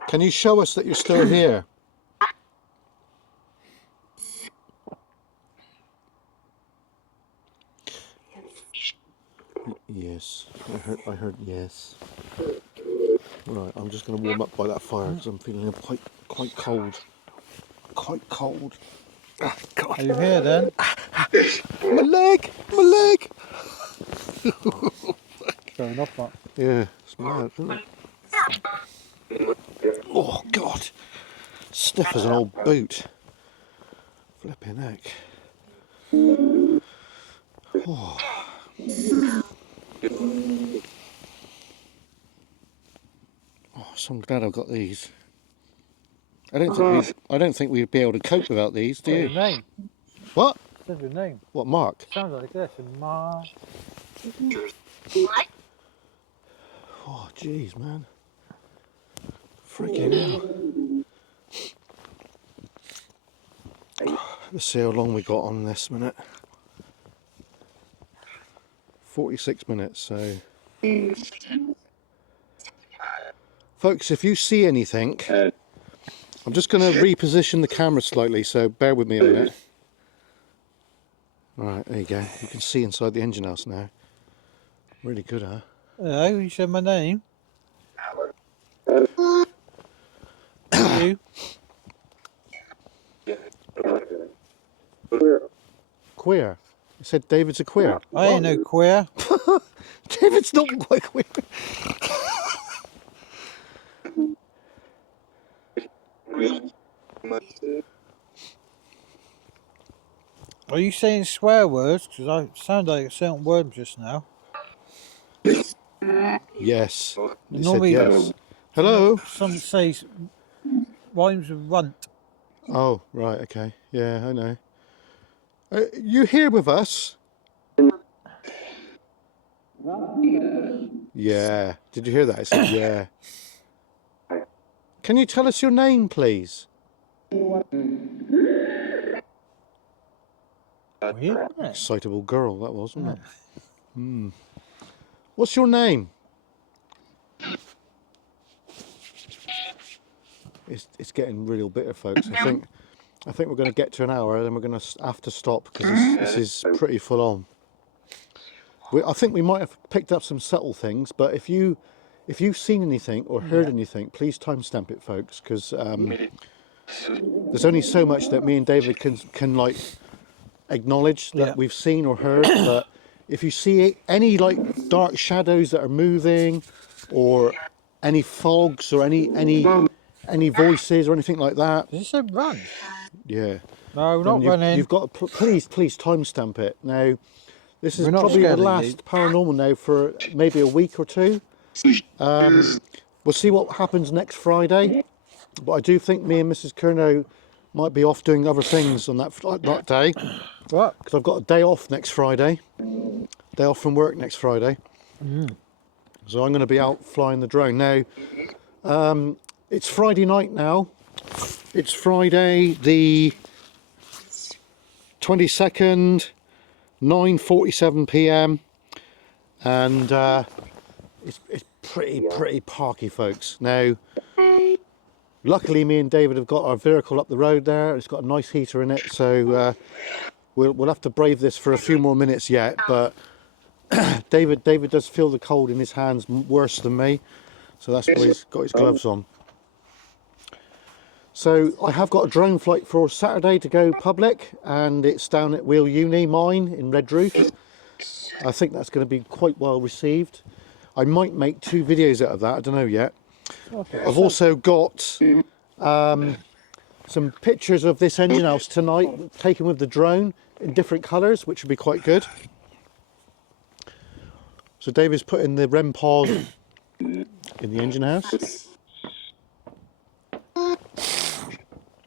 Can you show us that you're still here? Yes, I heard yes. Right, I'm just going to warm up by that fire because I'm feeling quite cold. Quite cold. Ah, God. Are you here then? My leg! My leg! Showing off that. Yeah, it's mad, isn't it? Oh, God. Stiff as an old boot. Flipping heck. Oh. Oh, so I'm glad I've got these. I don't think we'd be able to cope without these, do Your you? name. What? Says your name. What, Mark? Sounds like this. Ma. Oh, jeez, man. Freaking hell. Let's see how long we got on this minute. 46 minutes, so... Folks, if you see anything, I'm just going to reposition the camera slightly, so bear with me a minute. Alright, there you go. You can see inside the engine house now. Really good, huh? Hello, you said my name. You? Queer. You said David's a queer. I ain't no queer. David's not quite queer. Are you saying swear words? Because I sound like a certain word just now. Yes. He said Normally- yes. Hello? Some say rhymes with runt. Oh, right, okay. Yeah, I know. You here with us? Yeah. Did you hear that? I said yeah. Can you tell us your name, please? Weird, isn't it? Excitable girl, that was, wasn't it? What's your name? It's getting real bitter, folks. I think we're going to get to an hour, then we're going to have to stop because this is pretty full on. I think we might have picked up some subtle things, but if you've seen anything or heard anything, please timestamp it, folks, because there's only so much that me and David can like acknowledge that we've seen or heard. But if you see any like dark shadows that are moving, or any fogs, or any voices or anything like that, Did you say run? yeah. No, we're not then running. You've got to please timestamp it. Now, this is We're not probably the scared, last indeed. paranormal now for maybe a week or two. We'll see what happens next Friday. But I do think me and Mrs. Curnow might be off doing other things on that day, What? because I've got a day off next Friday. Day off from work next Friday. So I'm going to be out flying the drone. Now, it's Friday night now. It's Friday the 22nd, 9:47 p.m. and it's pretty parky, folks. Now, luckily me and David have got our vehicle up the road there. It's got a nice heater in it, so we'll have to brave this for a few more minutes yet, but David does feel the cold in his hands worse than me, so that's why he's got his gloves on. So I have got a drone flight for Saturday to go public, and it's down at Wheel Uni Mine in Redroof. I think that's going to be quite well received. I might make 2 videos out of that, I don't know yet. Okay. I've also got some pictures of this engine house tonight taken with the drone in different colours, which would be quite good. So David's putting the REM pod in the engine house.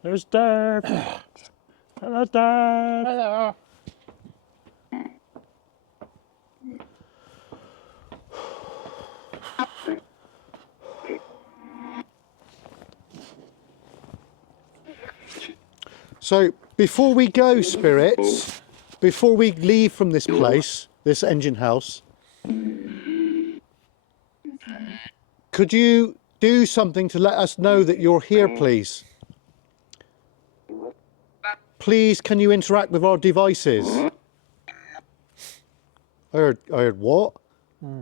There's Dave. Hello, Dave. Hello. So before we go, spirits, before we leave from this place, this engine house, could you do something to let us know that you're here, please? Please, can you interact with our devices? I heard what?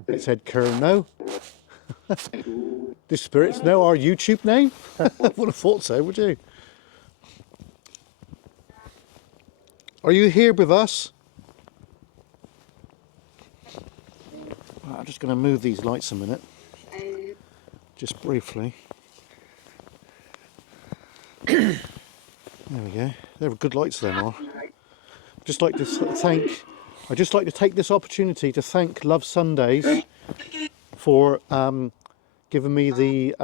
It said Kern, no. The spirits know our YouTube name? Would have thought so, would you? Are you here with us? I'm just going to move these lights a minute. Just briefly. There we go. They're good lights then, are. I'd just like to take this opportunity to thank Love Sundays for giving me the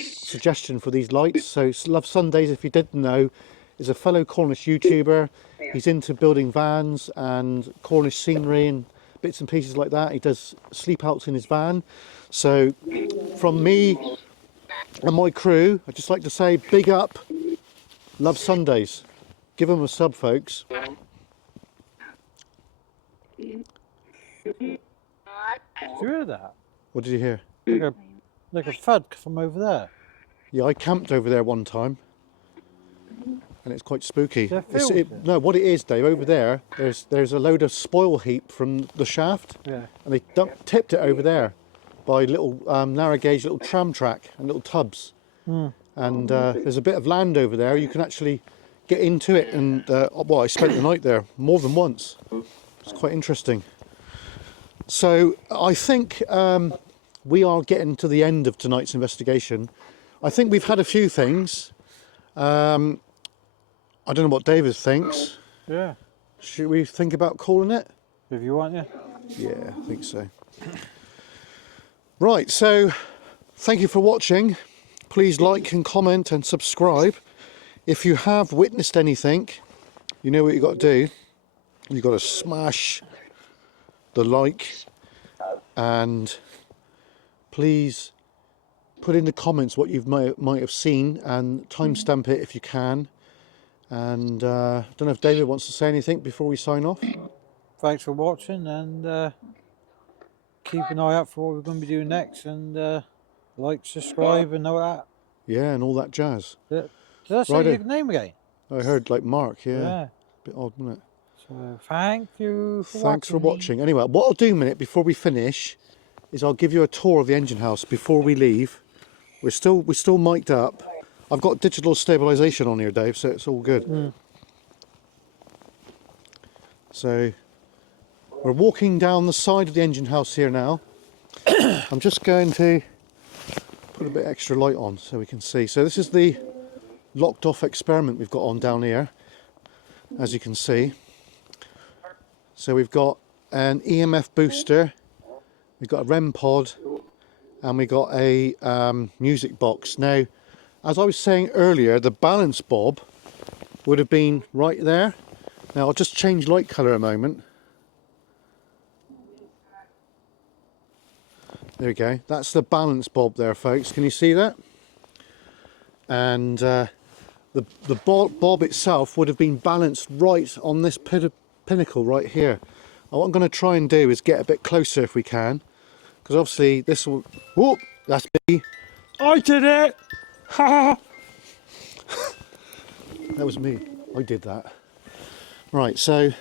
suggestion for these lights. So Love Sundays, if you didn't know, is a fellow Cornish YouTuber. He's into building vans and Cornish scenery and bits and pieces like that. He does sleep outs in his van. So from me and my crew, I'd just like to say big up Love Sundays. Give them a sub, folks. Did you hear that? What did you hear? Like a thud from over there. Yeah, I camped over there one time, and it's quite spooky. Is there fields there? No, what it is, Dave, over there, there's a load of spoil heap from the shaft, Yeah. and they tipped it over there by little narrow gauge little tram track and little tubs. And there's a bit of land over there. You can actually get into it, and well, I spent the night there more than once. It's quite interesting. So I think we are getting to the end of tonight's investigation. I think we've had a few things. I don't know what David thinks. Yeah. Should we think about calling it? If you want, yeah. Yeah, I think so. Right, so thank you for watching. Please like and comment and subscribe. If you have witnessed anything, you know what you've got to do. You've got to smash the like, and please put in the comments what you might have seen and timestamp it if you can. And I don't know if David wants to say anything before we sign off. Thanks for watching, and keep an eye out for what we're going to be doing next, and like, subscribe, and all that. Yeah, and all that jazz. Did I say Righto. your name again? I heard like Mark, yeah. Yeah. Bit odd, wasn't it? So thank you for Thanks for watching. Anyway, what I'll do in a minute before we finish is I'll give you a tour of the engine house before we leave. We're still mic'd up. I've got digital stabilisation on here, Dave, so it's all good. So we're walking down the side of the engine house here now. I'm just going to put a bit extra light on so we can see. So this is the locked off experiment we've got on down here, as you can see. So we've got an EMF booster, we've got a REM pod, and we've got a music box. Now, as I was saying earlier, the balance bob would have been right there. Now I'll just change light colour a moment. There we go. That's the balance bob there, folks. Can you see that? And the bob itself would have been balanced right on this pinnacle right here. And what I'm going to try and do is get a bit closer if we can, because obviously this will. Whoop! That's me. I did it. Ha! That was me. I did that. Right. So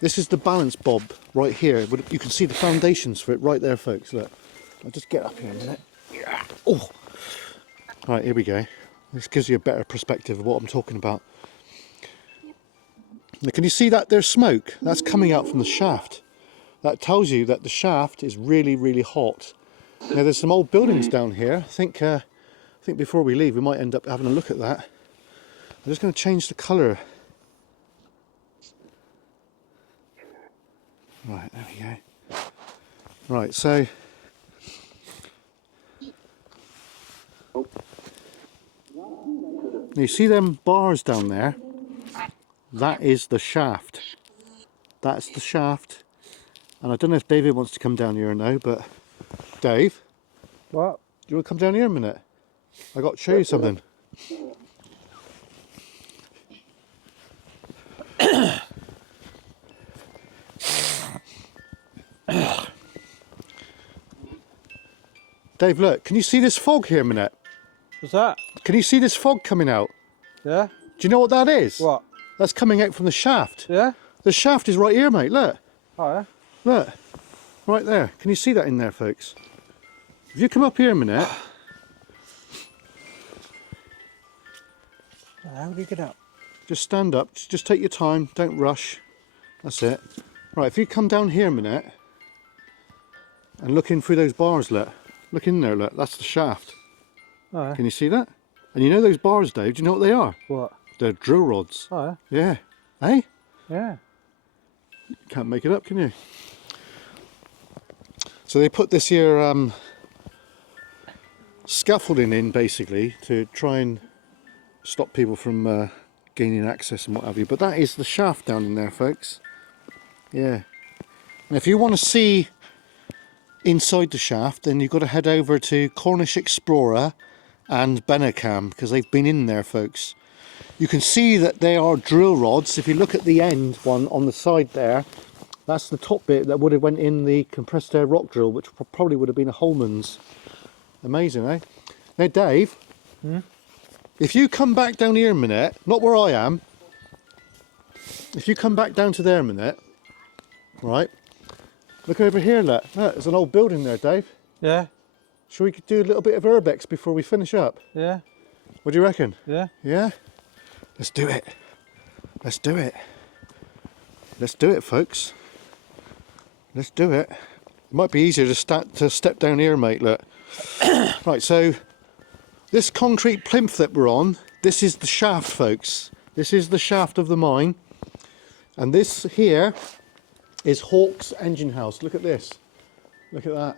this is the balance bob right here. You can see the foundations for it right there, folks. Look. I'll just get up here a minute. Yeah. Oh. Right. Here we go. This gives you a better perspective of what I'm talking about. Now, can you see that there's smoke? That's coming out from the shaft. That tells you that the shaft is really, really hot. Now there's some old buildings down here. I think before we leave we might end up having a look at that. I'm just going to change the colour. Right, there we go. Right, so you see them bars down there? That is the shaft. That's the shaft. And I don't know if David wants to come down here or no, but Dave? What? Do you want to come down here a minute? I got to show you something. Dave, look, can you see this fog here a minute? What's that? Can you see this fog coming out? Yeah? Do you know what that is? What? That's coming out from the shaft. Yeah? The shaft is right here, mate, look. Oh, yeah? Look, right there. Can you see that in there, folks? If you come up here a minute, How do you get up? just stand up, just take your time, don't rush. That's it. Right, if you come down here a minute and look in through those bars, look. Look in there, look, that's the shaft. Oh, yeah? Can you see that? And you know those bars, Dave, do you know what they are? What? They're drill rods. Oh, yeah? Yeah. Eh? Yeah. Can't make it up, can you? So they put this here scaffolding in basically to try and stop people from gaining access and what have you. But that is the shaft down in there, folks. Yeah. And if you want to see inside the shaft, then you've got to head over to Cornish Explorer and Benacam because they've been in there, folks. You can see that they are drill rods. If you look at the end one on the side there, that's the top bit that would have went in the compressed air rock drill, which probably would have been a Holman's. Amazing, eh? Now, Dave, if you come back down here a minute, not where I am, if you come back down to there a minute, right, look over here, look, there's an old building there, Dave. Yeah? Shall we do a little bit of urbex before we finish up? Yeah? What do you reckon? Yeah? Yeah? Let's do it. Let's do it. Let's do it, folks. Let's do it. It might be easier to step down here, mate, look. Right, so this concrete plinth that we're on, this is the shaft, folks. This is the shaft of the mine. And this here is Hawk's engine house. Look at this. Look at that.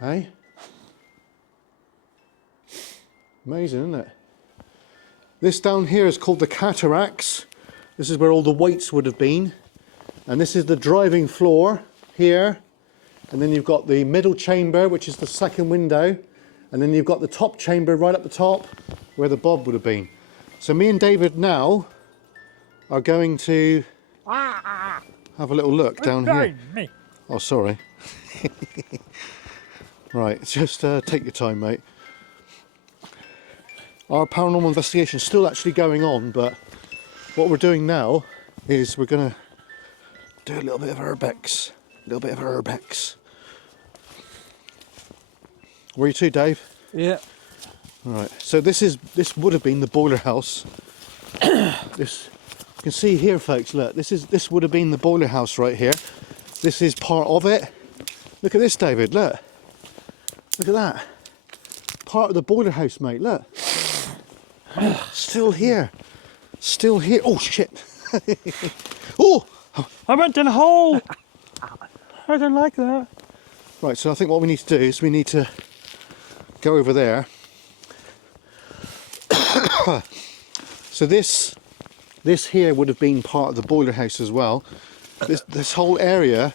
Hey? Amazing, isn't it? This down here is called the cataracts. This is where all the weights would have been. And this is the driving floor here. And then you've got the middle chamber, which is the second window. And then you've got the top chamber right up the top, where the bob would have been. So me and David now are going to have a little look down here. Oh, sorry. Right, just take your time, mate. Our paranormal investigation is still actually going on, but what we're doing now is we're going to do a little bit of urbex. A little bit of urbex. Were you too, Dave? Yeah. Right, so this would have been the boiler house. This, you can see here, folks, look, this would have been the boiler house right here. This is part of it. Look at this, David, look. Look at that. Part of the boiler house, mate, look. Still here. Still here. Oh, shit. Oh! I went in a hole! I don't like that. Right, so I think what we need to do is we need to go over there. So this here would have been part of the boiler house as well. This whole area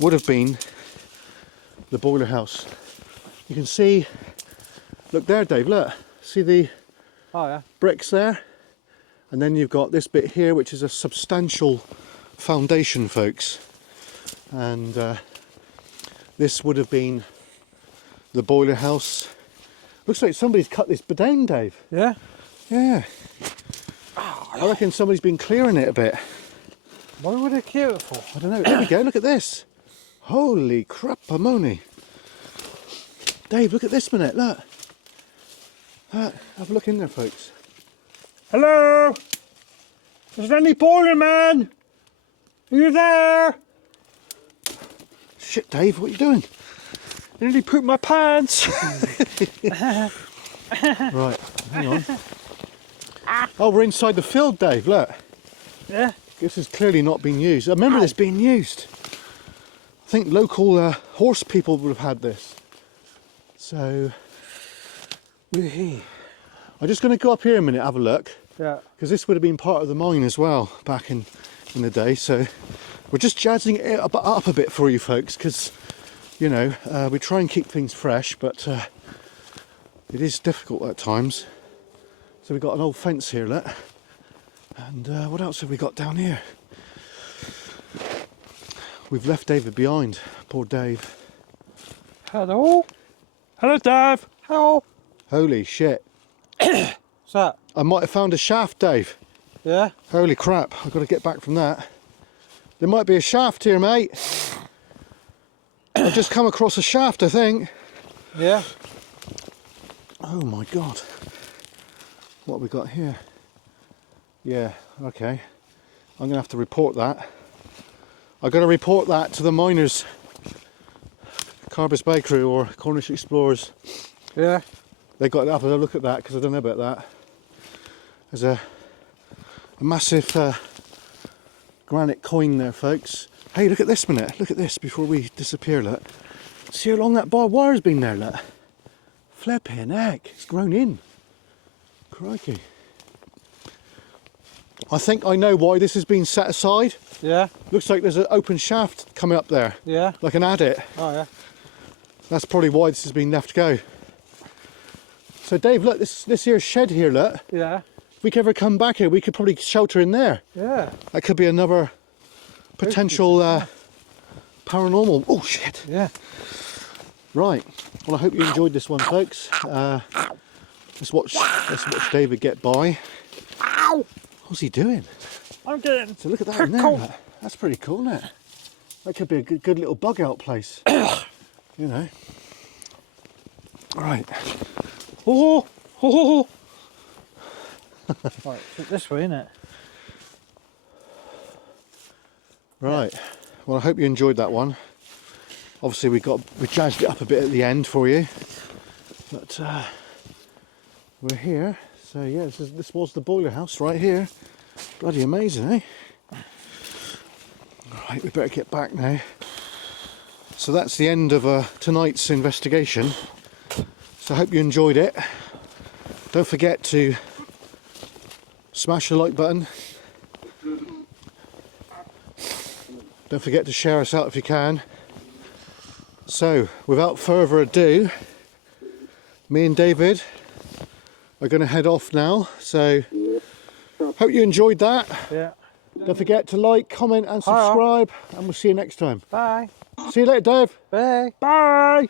would have been the boiler house. You can see, look there, Dave, look. See the bricks there? And then you've got this bit here, which is a substantial foundation, folks. And this would have been the boiler house. Looks like somebody's cut this down, Dave. Yeah? Yeah. I reckon somebody's been clearing it a bit. Why would they clear it for? I don't know. There we go. Look at this. Holy crap, Pomoni. Dave, look at this minute. Look. Have a look in there, folks. Hello? Is there any boiler man? Are you there? Shit, Dave, what are you doing? I nearly pooped my pants. Right, hang on. Oh, we're inside the field, Dave, look. Yeah? This has clearly not been used. I remember this being used. I think local horse people would have had this. So, I'm just going to go up here a minute, have a look. Yeah. Because this would have been part of the mine as well back in the day. So, we're just jazzing it up a bit for you folks because, you know, we try and keep things fresh, but it is difficult at times. So we've got an old fence here, look. And what else have we got down here? We've left David behind. Poor Dave. Hello. Hello, Dave. Hello. Holy shit. What's that? I might have found a shaft, Dave. Yeah? Holy crap, I've got to get back from that. There might be a shaft here, mate. I've just come across a shaft, I think. Yeah? Oh my god. What have we got here? Yeah, okay. I'm going to have to report that. I've got to report that to the miners. Carbis Bay crew or Cornish explorers. Yeah? They got to have a look at that because I don't know about that. There's a massive granite coin there, folks. Hey, look at this minute. Look at this before we disappear, look. See how long that barbed wire's been there, look. Flipping heck, it's grown in. Crikey. I think I know why this has been set aside. Yeah? Looks like there's an open shaft coming up there, Yeah? like an adit. Oh, yeah. That's probably why this has been left go. So Dave, look, this here shed here, look. Yeah? If we could ever come back here, we could probably shelter in there. Yeah. That could be another potential paranormal. Oh shit! Yeah. Right. Well, I hope you enjoyed this one, folks. Let's watch David get by. Ow! What's he doing? I'm getting So look at that in there. tickled. Look. That's pretty cool, isn't it? That could be a good little bug out place. You know. Right. Oh, oh, oh. Right, it's this way, innit? Right. Well, I hope you enjoyed that one. Obviously, we jazzed it up a bit at the end for you, but we're here. So yeah, this was the boiler house right here. Bloody amazing, eh? All right, we better get back now. So that's the end of tonight's investigation. So I hope you enjoyed it. Don't forget to smash the like button. Don't forget to share us out if you can. So, without further ado, me and David are going to head off now. So, hope you enjoyed that. Yeah. Don't forget to like, comment and Hiya. subscribe, and we'll see you next time. Bye. See you later, Dave. Bye. Bye!